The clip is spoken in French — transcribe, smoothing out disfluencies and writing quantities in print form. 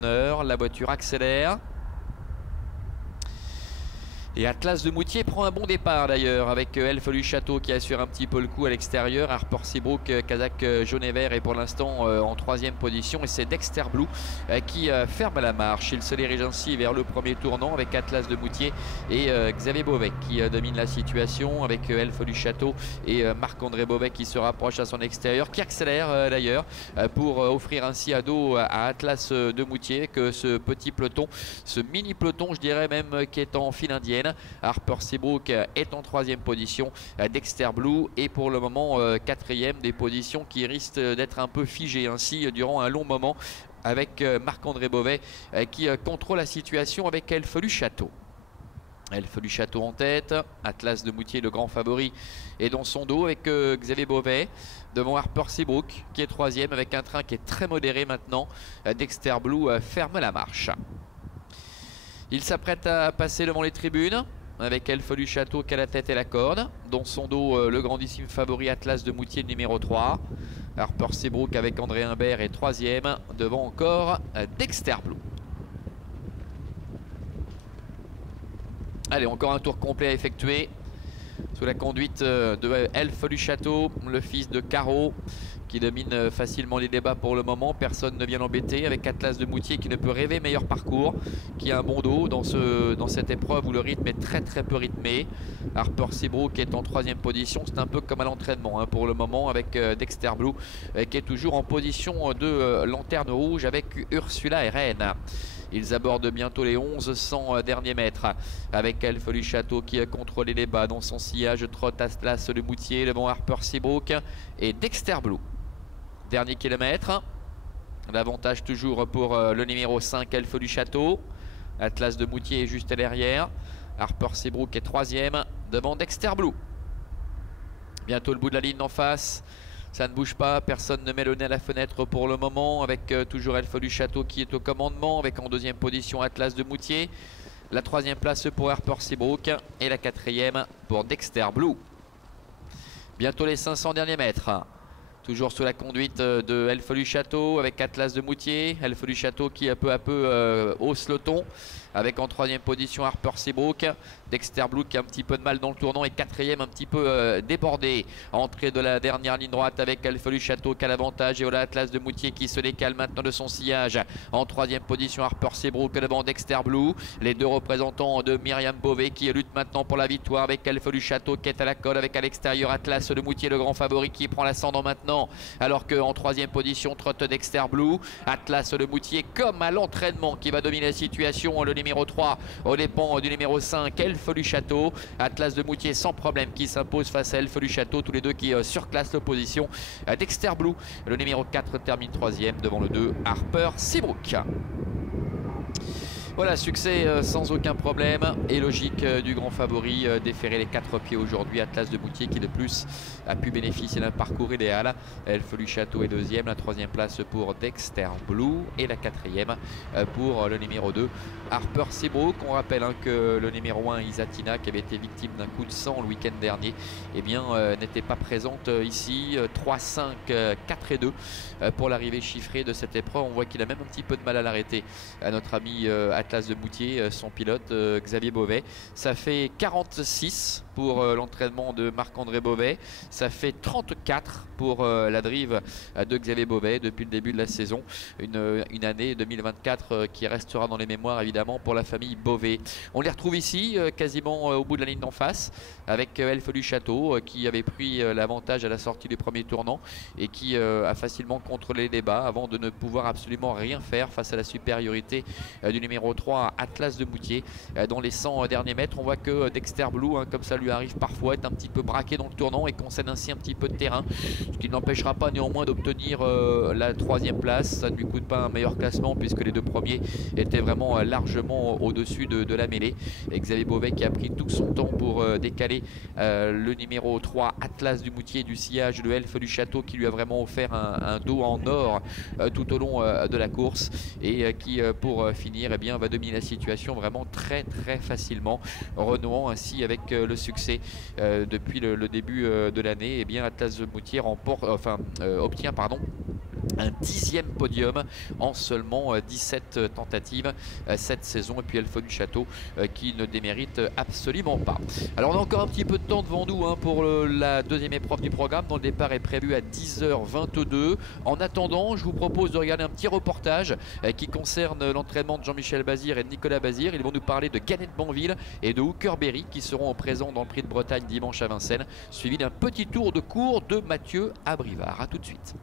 La voiture accélère. Et Atlas de Moutier prend un bon départ d'ailleurs avec Elf du Château qui assure un petit peu le coup à l'extérieur. Harper Seabrook, Kazakh jaune et vert est pour l'instant en troisième position. Et c'est Dexter Blue qui ferme la marche. Il se dirige ainsi vers le premier tournant avec Atlas de Moutier et Xavier Beauvais qui domine la situation avec Elf du Château et Marc-André Beauvais qui se rapproche à son extérieur, qui accélère d'ailleurs pour offrir ainsi à dos à Atlas de Moutier que ce petit peloton, ce mini peloton je dirais même, qui est en file indienne. Harper Seabrook est en troisième position, Dexter Blue est pour le moment quatrième, des positions qui risquent d'être un peu figées ainsi durant un long moment avec Marc-André Beauvais qui contrôle la situation avec Elf du Château. Elf du Château en tête, Atlas de Moutier le grand favori est dans son dos avec Xavier Beauvais devant Harper Seabrook qui est troisième avec un train qui est très modéré maintenant. Dexter Blue ferme la marche. Il s'apprête à passer devant les tribunes avec Elf du Château qui a la tête et la corde. Dans son dos, le grandissime favori Atlas de Moutier, le numéro 3. Harper Seabrook avec André Humbert est troisième. Devant encore Dexter Blue. Allez, encore un tour complet à effectuer. Sous la conduite de Elf du Château, le fils de Caro, qui domine facilement les débats pour le moment. Personne ne vient l'embêter avec Atlas de Moutier qui ne peut rêver meilleur parcours, qui a un bon dos dans cette épreuve où le rythme est très peu rythmé. Harper Seabrook est en troisième position, c'est un peu comme à l'entraînement pour le moment avec Dexter Blue qui est toujours en position de lanterne rouge avec Ursula et Rennes. Ils abordent bientôt les 1100 derniers mètres avec Elf du Château qui a contrôlé les bas dans son sillage. Trotte Atlas de Moutier devant Harper Seabrook et Dexter Blue. Dernier kilomètre. L'avantage toujours pour le numéro 5 Elf du Château. Atlas de Moutier est juste derrière. Harper Seabrook est troisième devant Dexter Blue. Bientôt le bout de la ligne en face. Ça ne bouge pas, personne ne met le nez à la fenêtre pour le moment avec toujours Elf du Château qui est au commandement avec en deuxième position Atlas de Moutier. La troisième place pour Harper Seabrook et la quatrième pour Dexter Blue. Bientôt les 500 derniers mètres. Toujours sous la conduite de Elf du Château avec Atlas de Moutier. Elf du Château qui peu à peu hausse le ton avec en troisième position Harper Seabrook. Dexter Blue qui a un petit peu de mal dans le tournant et quatrième un petit peu débordé. Entrée de la dernière ligne droite avec Elf du Château qui a l'avantage et voilà Atlas de Moutier qui se décale maintenant de son sillage. En troisième position Harper Seabrook devant Dexter Blue. Les deux représentants de Myriam Beauvais qui luttent maintenant pour la victoire avec Elf du Château qui est à la colle avec à l'extérieur Atlas de Moutier le grand favori qui prend l'ascendant maintenant. Alors qu'en troisième position trotte Dexter Blue. Atlas de Moutier comme à l'entraînement qui va dominer la situation. Le numéro 3 au dépend du numéro 5 Elf du Château. Atlas de Moutier sans problème qui s'impose face à Elf du Château. Tous les deux qui surclassent l'opposition. Dexter Blue, le numéro 4 termine troisième devant le 2 Harper Seabrook. Voilà, succès sans aucun problème et logique du grand favori déférer les 4 pieds aujourd'hui. Atlas de Moutier qui de plus a pu bénéficier d'un parcours idéal. Elf du Château est deuxième, la troisième place pour Dexter Blue et la quatrième pour le numéro 2 Harper Seabrook. On rappelle que le numéro 1 Isatina qui avait été victime d'un coup de sang le week-end dernier n'était pas présente ici. 3-5, 4 et 2 pour l'arrivée chiffrée de cette épreuve. On voit qu'il a même un petit peu de mal à l'arrêter à notre ami Atlas de Moutier, son pilote Xavier Beauvais. Ça fait 46 pour l'entraînement de Marc-André Beauvais. Ça fait 34 pour la drive de Xavier Beauvais depuis le début de la saison. Une année 2024 qui restera dans les mémoires évidemment pour la famille Beauvais. On les retrouve ici quasiment au bout de la ligne d'en face avec Elf du Château qui avait pris l'avantage à la sortie du premier tournant et qui a facilement contrôlé les débats avant de ne pouvoir absolument rien faire face à la supériorité du numéro 3 Atlas de Moutier. Dans les 100 derniers mètres, on voit que Dexter Blue, comme ça lui arrive parfois, est un petit peu braqué dans le tournant et concède ainsi un petit peu de terrain, ce qui ne l'empêchera pas néanmoins d'obtenir la troisième place. Ça ne lui coûte pas un meilleur classement puisque les deux premiers étaient vraiment largement au-dessus de la mêlée. Et Xavier Beauvais qui a pris tout son temps pour décaler le numéro 3 Atlas du Moutier du sillage de Elf du Château qui lui a vraiment offert un dos en or tout au long de la course et qui pour finir va dominer la situation vraiment très facilement, renouant ainsi avec le succès depuis le début de l'année. Atlas de Moutier obtient un 10e podium en seulement 17 tentatives cette saison. Et puis Elfo du Château qui ne démérite absolument pas. Alors on a encore un petit peu de temps devant nous pour la deuxième épreuve du programme, dont le départ est prévu à 10h22. En attendant, je vous propose de regarder un petit reportage qui concerne l'entraînement de Jean-Michel Bazir et de Nicolas Bazir. Ils vont nous parler de Gannet Banville et de Hooker Berry qui seront présents dans le Prix de Bretagne dimanche à Vincennes, suivi d'un petit tour de cours de Mathieu Abrivard. A tout de suite.